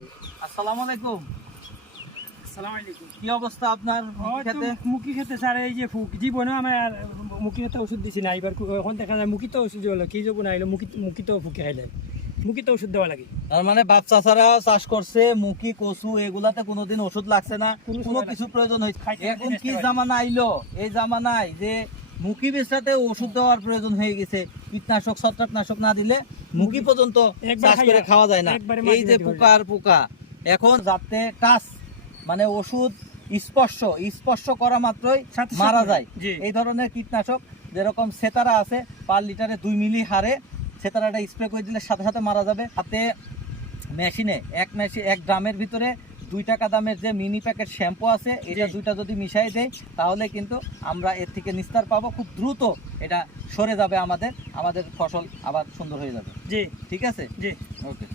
আসসালামু আলাইকুম। আসসালামু আলাইকুম। কি অবস্থা আপনার খেতে মুখি খেতে স্যার এই যে ফুক জীবনে আমার আর মুখি খেতে ওষুধ দিছি না। এবার এখন দেখা যায় মুখি তো ওষুধ লাগে। কি যাব না এলো মুখি মুখি তো ফুকে খাইলে। মুখি তো ওষুধ দেওয়া লাগে। তার মানে চাষ করছে মুখি কচু এগুলাতে কোনোদিন ওষুধ লাগছে না। কোনো কোনো কিছু প্রয়োজন হয়েছে এখন কি জামানা আইলো? এই জামানায় যে মুখি ওষুধ দেওয়ার প্রয়োজন হয়ে গেছে। কীটনাশক ছত্রাকনাশক না দিলে মুখি পর্যন্ত চাষ করে খাওয়া যায় না। এই যে পোকা এখন যাতে টাচ মানে ওষুধ স্পর্শ স্পর্শ করা মাত্রই মারা যায়। এই ধরনের কীটনাশক যেরকম সেতারা আছে পার লিটারে দুই মিলি হারে সেতারাটা স্প্রে করে দিলে সাথে সাথে মারা যাবে। হাতে মেশিনে এক মেশিন এক ড্রামের ভিতরে দুই টাকা দামের যে মিনি প্যাকেট শ্যাম্পু আছে এটা দুইটা যদি মিশাই দেয় তাহলে কিন্তু আমরা এর থেকে নিস্তার পাবো। খুব দ্রুত এটা সরে যাবে আমাদের আমাদের ফসল আবার সুন্দর হয়ে যাবে। জি। ঠিক আছে? জি। ওকে